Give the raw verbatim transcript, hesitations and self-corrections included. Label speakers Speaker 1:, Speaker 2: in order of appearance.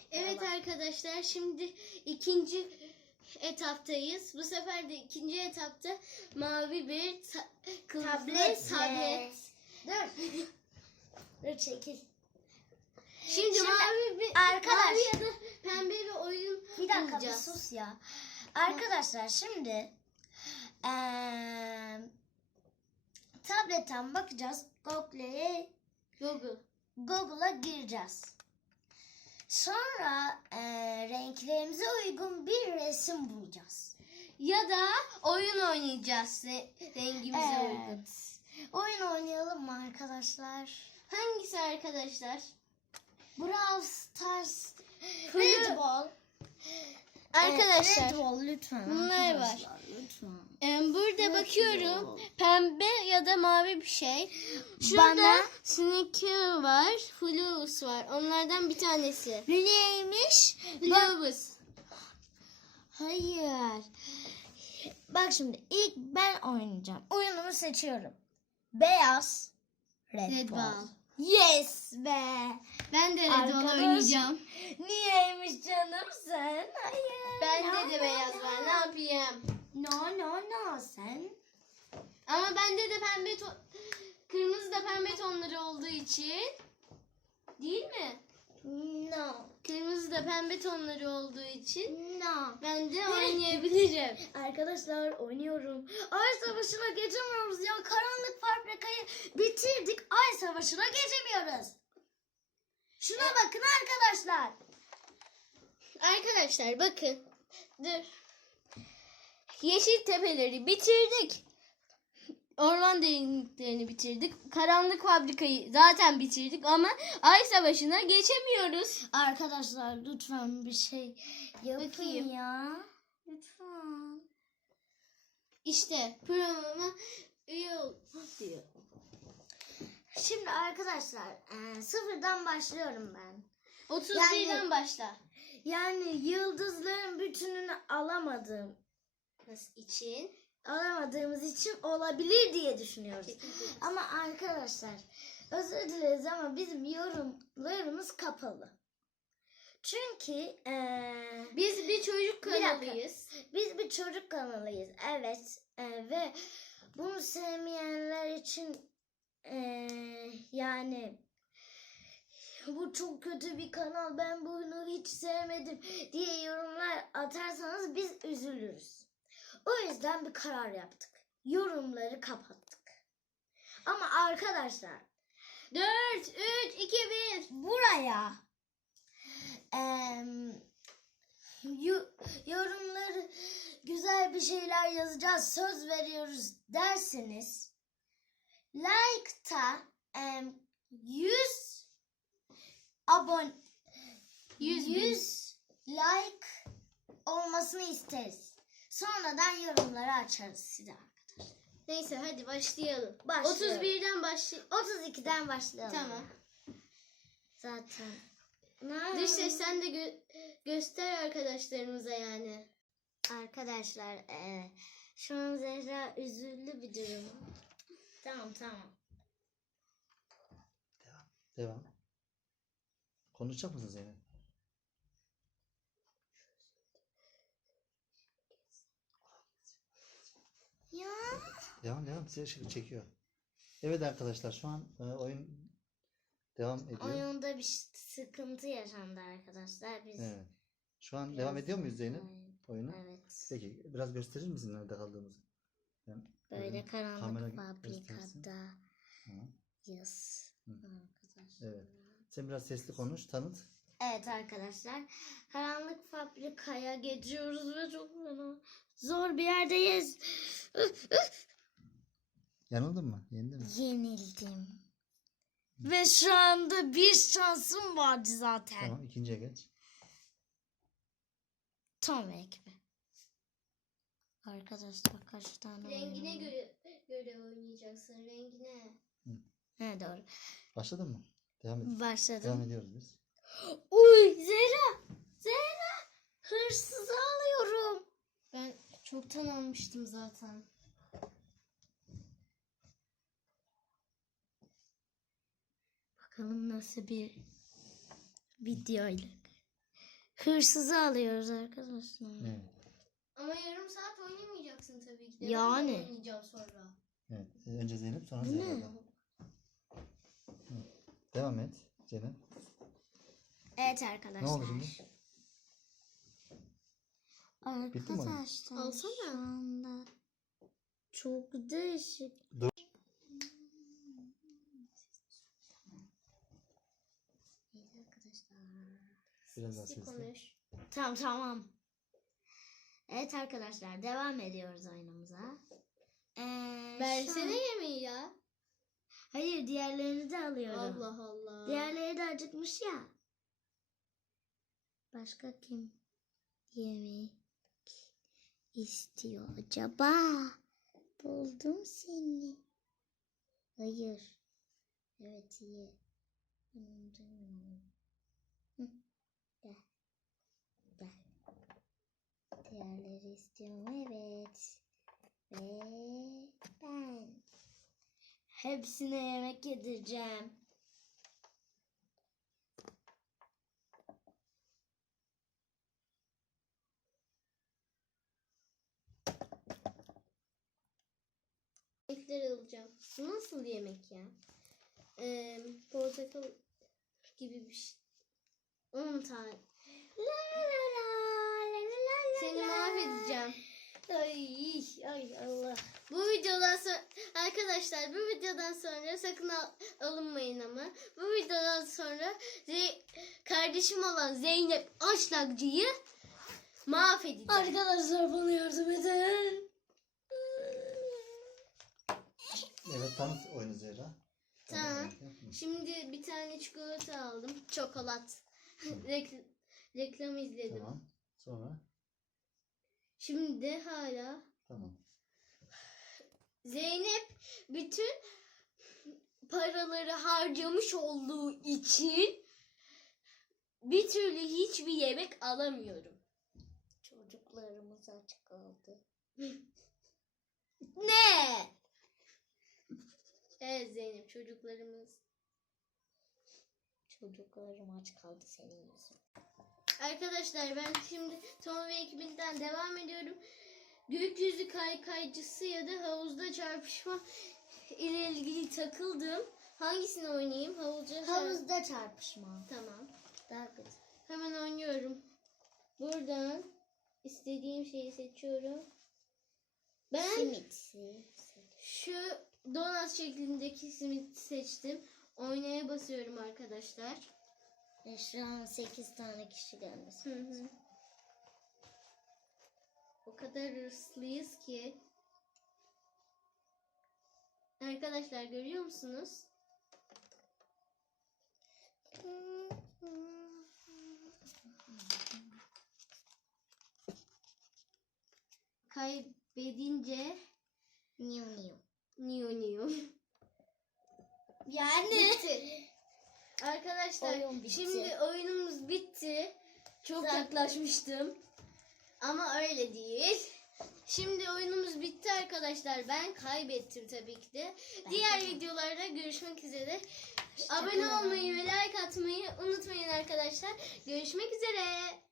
Speaker 1: Evet arkadaşlar, şimdi ikinci etaptayız. Bu sefer de ikinci etapta mavi bir ta- kılıflı
Speaker 2: Tablet.
Speaker 1: tablet.
Speaker 2: Dur. Dur çekil.
Speaker 1: Şimdi,
Speaker 2: Şimdi
Speaker 1: mavi bir
Speaker 2: arkadaş-
Speaker 1: mavi ya da pembe bir oyun
Speaker 2: Bir dakika bir
Speaker 1: bulacağız.
Speaker 2: sus ya. Arkadaşlar şimdi eee tabletten bakacağız. Google'e
Speaker 1: Google.
Speaker 2: Google'a gireceğiz. Sonra eee, renklerimize uygun bir resim bulacağız.
Speaker 1: Ya da oyun oynayacağız re- rengimize uygun.
Speaker 2: Evet. Oyun oynayalım mı arkadaşlar?
Speaker 1: Hangisi arkadaşlar?
Speaker 2: Brawl Stars,
Speaker 1: Flu-
Speaker 2: Red Ball.
Speaker 1: Arkadaşlar,
Speaker 2: Red Ball lütfen.
Speaker 1: bunlar
Speaker 2: arkadaşlar, Lütfen.
Speaker 1: Ee, burada
Speaker 2: Red
Speaker 1: bakıyorum,
Speaker 2: Ball.
Speaker 1: pembe ya da mavi bir şey. Şurada
Speaker 2: Bana-
Speaker 1: Snicker var, Flus var. Onlardan bir tanesi.
Speaker 2: Neymiş?
Speaker 1: Flus.
Speaker 2: Hayır. Bak şimdi ilk ben oynayacağım. Oyunumu seçiyorum. Beyaz. Red,
Speaker 1: Red
Speaker 2: Ball.
Speaker 1: Ball.
Speaker 2: Yes be.
Speaker 1: Ben de Red Ball
Speaker 2: Arkadaş-
Speaker 1: oynayacağım.
Speaker 2: Niyeymiş canım sen? Hayır.
Speaker 1: Bende de
Speaker 2: no,
Speaker 1: beyaz
Speaker 2: no,
Speaker 1: var. Ne yapayım?
Speaker 2: No no no sen.
Speaker 1: Ama bende de pembe ton, kırmızı da pembe tonları olduğu için, değil mi?
Speaker 2: No.
Speaker 1: Kırmızı da pembe tonları olduğu için
Speaker 2: No.
Speaker 1: ben de oynayabilirim.
Speaker 2: Arkadaşlar oynuyorum. Ay savaşına geçemiyoruz ya. Karanlık fabrikayı bitirdik. Ay savaşına geçemiyoruz. Şuna bakın arkadaşlar.
Speaker 1: Arkadaşlar bakın. Dur. Yeşil tepeleri bitirdik. Orman derinliklerini bitirdik. Karanlık fabrikayı zaten bitirdik ama Ay Savaşı'na geçemiyoruz.
Speaker 2: Arkadaşlar lütfen bir şey yapın
Speaker 1: Bakayım.
Speaker 2: ya. Lütfen.
Speaker 1: İşte programa üye ol diyor.
Speaker 2: Şimdi arkadaşlar e, sıfırdan başlıyorum ben.
Speaker 1: otuz birden
Speaker 2: Yani-
Speaker 1: başla.
Speaker 2: Yani yıldızların bütününü alamadım.
Speaker 1: Nasıl için?
Speaker 2: Alamadığımız için olabilir diye düşünüyoruz. Ama arkadaşlar özür dileriz ama bizim yorumlarımız kapalı. Çünkü eee,
Speaker 1: Biz bir çocuk
Speaker 2: Bir dakika.
Speaker 1: kanalıyız.
Speaker 2: biz bir çocuk kanalıyız. Evet. Eee, ve bunu sevmeyenler için eee, yani bu çok kötü bir kanal, ben bunu hiç sevmedim diye yorumlar atarsanız biz üzülürüz. O yüzden bir karar yaptık. Yorumları kapattık. Ama arkadaşlar
Speaker 1: dört, üç, iki, bir.
Speaker 2: buraya em, yu- yorumları güzel bir şeyler yazacağız, söz veriyoruz derseniz like'ta em, yüz abone
Speaker 1: Yüz bin.
Speaker 2: yüz like olmasını isteriz. Sonradan yorumları açarız size.
Speaker 1: Neyse hadi başlayalım.
Speaker 2: Başlayalım.
Speaker 1: otuz birden başlayalım.
Speaker 2: otuz ikiden başlayalım.
Speaker 1: Tamam.
Speaker 2: Zaten.
Speaker 1: Dış ses sen de gö- göster arkadaşlarımıza yani.
Speaker 2: Arkadaşlar e, şu an Zehra üzüldü bir durum. Tamam tamam.
Speaker 3: Devam. Konuşacak mısın Zeynep?
Speaker 2: Ya.
Speaker 3: Devam devam. Size ışık çekiyor. Evet arkadaşlar şu an e, oyun devam ediyor.
Speaker 2: Oyunda bir sıkıntı yaşandı arkadaşlar. Biz
Speaker 3: Evet. Şu an devam ediyor muyuz Zeynep oyunu?
Speaker 2: Evet.
Speaker 3: Peki biraz gösterir misin nerede kaldığımızı? Ben
Speaker 2: Böyle
Speaker 3: göreyim.
Speaker 2: karanlık
Speaker 3: Kamera göstersin.
Speaker 2: fabrikada
Speaker 3: Hı,
Speaker 2: yaz.
Speaker 3: Hı.
Speaker 2: Arkadaşlar.
Speaker 3: Evet. Sen biraz sesli konuş, tanıt.
Speaker 2: Evet arkadaşlar. Karanlık fabrikaya geçiyoruz ve çok fena. Zor bir yerdeyiz.
Speaker 3: Yanıldın mı? Yendin mi?
Speaker 2: Yenildim. Ve şu anda bir şansım vardı zaten.
Speaker 3: Tamam ikinciye geç.
Speaker 2: Tam ekibi. Arkadaşlar kaç tane
Speaker 1: Rengine
Speaker 2: oyun var?
Speaker 1: göre göre oynayacaksın. Rengine.
Speaker 2: He doğru.
Speaker 3: Başladın mı? Devam et. Devam
Speaker 2: Başladım.
Speaker 3: ediyoruz biz.
Speaker 2: Uy Zehra. Zehra. Hırsızı alıyorum.
Speaker 1: Ben çoktan almıştım zaten.
Speaker 2: Bakalım nasıl bir videoyla. hırsızı alıyoruz arkadaşlar.
Speaker 3: Evet.
Speaker 1: Ama yarım saat oynamayacaksın tabii ki de.
Speaker 2: Yani.
Speaker 1: Ben de oynayacağım sonra.
Speaker 3: Evet. Önce Zeynep sonra
Speaker 2: Bu ne?
Speaker 3: Zeynep. Devam et Zeynep.
Speaker 2: Evet
Speaker 3: Ne
Speaker 2: arkadaşlar.
Speaker 3: oldu şimdi? Bitti mi oyun?
Speaker 2: Arkadaşlar
Speaker 1: Alsana.
Speaker 2: şu anda çok değişik.
Speaker 3: Dur.
Speaker 2: Evet arkadaşlar.
Speaker 3: Biraz daha
Speaker 1: Sesli
Speaker 3: sesli.
Speaker 1: konuş.
Speaker 2: Tamam tamam. Evet arkadaşlar devam ediyoruz oyunumuza. Ee, şu
Speaker 1: Versene
Speaker 2: an-
Speaker 1: yemeği ya.
Speaker 2: Hayır diğerlerini de alıyorum.
Speaker 1: Allah Allah.
Speaker 2: Diğerleri de acıkmış ya. Başka kim yemek istiyor acaba? Buldum seni. Hayır. Evet ye. Hmm, demiyorum. Hı, Gel. Gel. Diğerleri istiyorum evet. Ve ben. Hepsine yemek yedireceğim.
Speaker 1: Yemekler alacağım. Bu nasıl yemek ya? Ee, portakal gibi bir şey. on tane.
Speaker 2: La la la la la la
Speaker 1: Seni
Speaker 2: la.
Speaker 1: mahvedeceğim.
Speaker 2: Ay, ay Allah.
Speaker 1: Bu videodan sonra arkadaşlar bu videodan sonra sakın al- alınmayın ama bu videodan sonra Ze- kardeşim olan Zeynep Aşlakçı'yı mahvedeceğim.
Speaker 2: Arkadaşlar bana yardım edin.
Speaker 3: Evet tanıt oyunu Zehra.
Speaker 1: Tamam.
Speaker 3: Yapma.
Speaker 1: Şimdi bir tane çikolata aldım. Çokolat. Rekl- reklam izledim.
Speaker 3: Tamam. Sonra.
Speaker 1: Şimdi de hala
Speaker 3: Tamam.
Speaker 1: Zeynep bütün paraları harcamış olduğu için bir türlü hiçbir yemek alamıyorum.
Speaker 2: Çocuklarımız aç kaldı.
Speaker 1: Ne? Evet Zeynep çocuklarımız.
Speaker 2: Çocuklarım aç kaldı senin yüzünden.
Speaker 1: Arkadaşlar ben şimdi Tom ve ekibinden devam ediyorum. Gökyüzü kaykaycısı ya da havuzda çarpışma ile ilgili takıldım. Hangisini oynayayım? Havuzda
Speaker 2: Havuzda çarpışma.
Speaker 1: Tamam.
Speaker 2: Daha kötü.
Speaker 1: Hemen oynuyorum. Buradan istediğim şeyi seçiyorum. Ben
Speaker 2: Simitsi.
Speaker 1: şu donat şeklindeki simit seçtim. Oynaya basıyorum arkadaşlar.
Speaker 2: E, şu an sekiz tane kişi gelmesi.
Speaker 1: Hı hı. O kadar hırslıyız ki. Arkadaşlar görüyor musunuz? Kaybedince
Speaker 2: Niyo niyo.
Speaker 1: niyo niyo.
Speaker 2: Yani.
Speaker 1: Bitti. Arkadaşlar
Speaker 2: Oyun bitti.
Speaker 1: şimdi oyunumuz bitti. Çok
Speaker 2: Zaten-
Speaker 1: yaklaşmıştım. Ama öyle değil. Şimdi oyunumuz bitti arkadaşlar. Ben kaybettim tabii ki de.
Speaker 2: Ben
Speaker 1: Diğer
Speaker 2: kazandım.
Speaker 1: videolarda görüşmek üzere.
Speaker 2: Hoşça
Speaker 1: Abone
Speaker 2: kalın.
Speaker 1: olmayı ve like atmayı unutmayın arkadaşlar. Görüşmek üzere.